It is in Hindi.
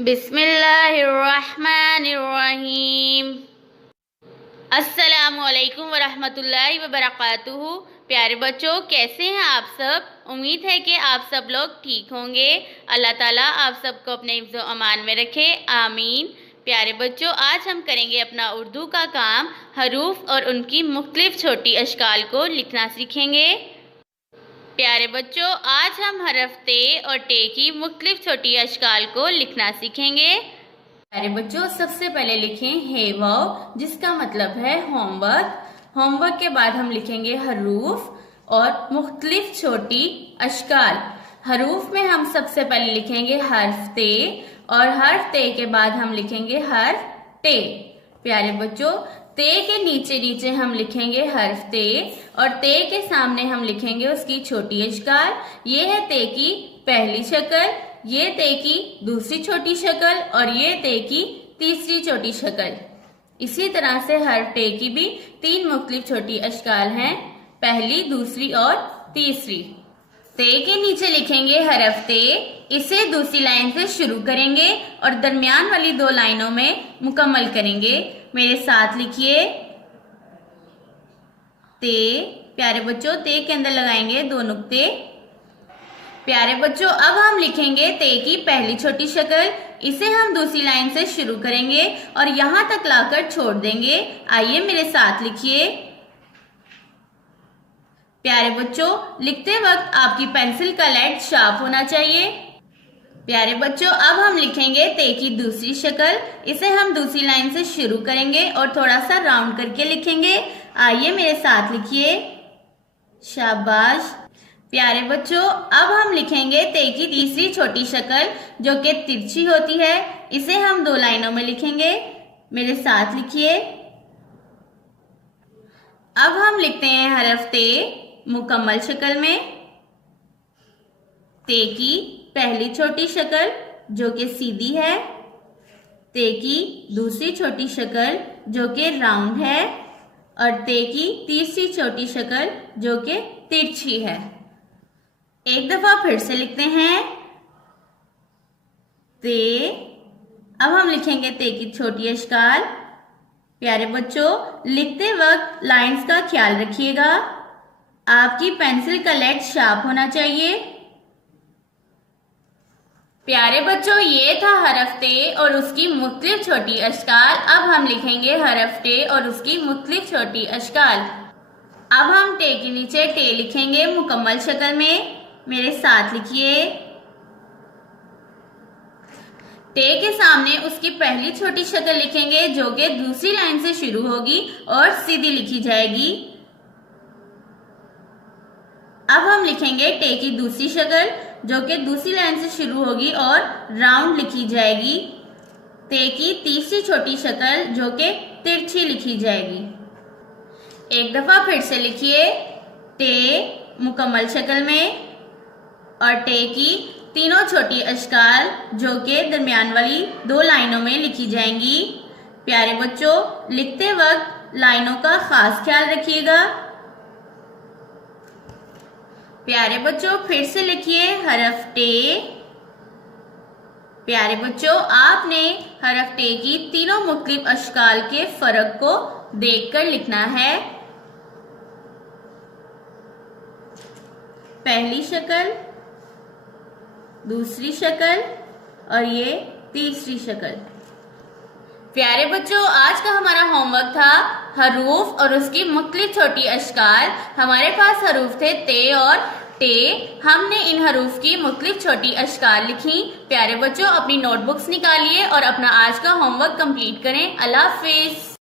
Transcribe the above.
बिस्मिल्लाहिर्रहमानिर्रहीम। अस्सलामुअलैकुम वरहमतुल्लाहि वबरकातुहू। प्यारे बच्चों, कैसे हैं आप सब? उम्मीद है कि आप सब लोग ठीक होंगे। अल्लाह ताला आप सबको अपने हिफ्ज़ व अमान में रखे, आमीन। प्यारे बच्चों, आज हम करेंगे अपना उर्दू का काम। हरूफ और उनकी मुख्तलिफ छोटी अशकाल को लिखना सीखेंगे। प्यारे बच्चों, आज हम हरफ ते और टे की मुख्तलिफ छोटी अशकाल को लिखना सीखेंगे। प्यारे बच्चों, सबसे पहले लिखें हे वाव, जिसका मतलब है होमवर्क। होमवर्क के बाद हम लिखेंगे हरूफ और मुख्तलिफ छोटी अशकाल। हरूफ में हम सबसे पहले लिखेंगे हर्फ ते और हर्फ ते के बाद हम लिखेंगे हर्फ टे। प्यारे बच्चों, ते के नीचे नीचे हम लिखेंगे हर्फ ते और ते के सामने हम लिखेंगे उसकी छोटी अशकाल। ये है ते की पहली शक्ल, ये ते की दूसरी छोटी शक्ल और ये ते की तीसरी छोटी शक्ल। इसी तरह से हर्फ टे की भी 3 मुख्तलिफ छोटी अशकाल हैं, पहली, दूसरी और तीसरी। ते के नीचे लिखेंगे हरफ ते, इसे दूसरी लाइन से शुरू करेंगे और दरमियान वाली 2 लाइनों में मुकम्मल करेंगे। मेरे साथ लिखिए ते। प्यारे बच्चों, ते के अंदर लगाएंगे 2 नुक्ते। प्यारे बच्चों, अब हम लिखेंगे ते की पहली छोटी शक्ल, इसे हम दूसरी लाइन से शुरू करेंगे और यहाँ तक लाकर छोड़ देंगे। आइए मेरे साथ लिखिए। प्यारे बच्चों, लिखते वक्त आपकी पेंसिल का लेड शार्प होना चाहिए। प्यारे बच्चों, अब हम लिखेंगे ते की दूसरी शक्ल, इसे हम दूसरी लाइन से शुरू करेंगे और थोड़ा सा राउंड करके लिखेंगे। आइए मेरे साथ लिखिए। शाबाश। प्यारे बच्चों, अब हम लिखेंगे ते की तीसरी छोटी शक्ल जो कि तिरछी होती है, इसे हम 2 लाइनों में लिखेंगे। मेरे साथ लिखिए। अब हम लिखते हैं हरफ ते मुकम्मल शक्ल में। ते की पहली छोटी शक्ल जो कि सीधी है, ते की दूसरी छोटी शक्ल जो कि राउंड है और ते की तीसरी छोटी शक्ल जो कि तिरछी है। एक दफा फिर से लिखते हैं ते। अब हम लिखेंगे ते की छोटी अशकाल। प्यारे बच्चों, लिखते वक्त लाइंस का ख्याल रखिएगा, आपकी पेंसिल का लेड शार्प होना चाहिए। प्यारे बच्चों, ये था हरफ ते और उसकी मुख्तलिफ छोटी अशकाल। अब हम लिखेंगे हरफ टे और उसकी मुख्तलिफ छोटी अशकाल। अब हम टे के नीचे टे लिखेंगे मुकम्मल शक्ल में। मेरे साथ लिखिए। टे के सामने उसकी पहली छोटी शक्ल लिखेंगे जो कि दूसरी लाइन से शुरू होगी और सीधी लिखी जाएगी। अब हम लिखेंगे टे की दूसरी शक्ल जो कि दूसरी लाइन से शुरू होगी और राउंड लिखी जाएगी। ते की तीसरी छोटी शक्ल जो कि तिरछी लिखी जाएगी। एक दफा फिर से लिखिए। टे मुकम्मल शक्ल में और टे की तीनों छोटी अशकाल जो कि दरमियान वाली 2 लाइनों में लिखी जाएंगी। प्यारे बच्चों, लिखते वक्त लाइनों का खास ख्याल रखिएगा। प्यारे बच्चों, फिर से लिखिए हरफ टे। प्यारे बच्चों, आपने हरफ टे की तीनों मुख्तलिफ अशकाल के फर्क को देखकर लिखना है। पहली शक्ल, दूसरी शक्ल और ये तीसरी शक्ल। प्यारे बच्चों, आज का हमारा होमवर्क था हरूफ और उसकी मुख्तलिफ छोटी अशकाल। हमारे पास हरूफ थे ते और टे। हमने इन हरूफ की मुख्तलिफ छोटी अशकाल लिखी। प्यारे बच्चों, अपनी नोटबुक्स निकालिए और अपना आज का होमवर्क कंप्लीट करें। अल्लाह हाफिज।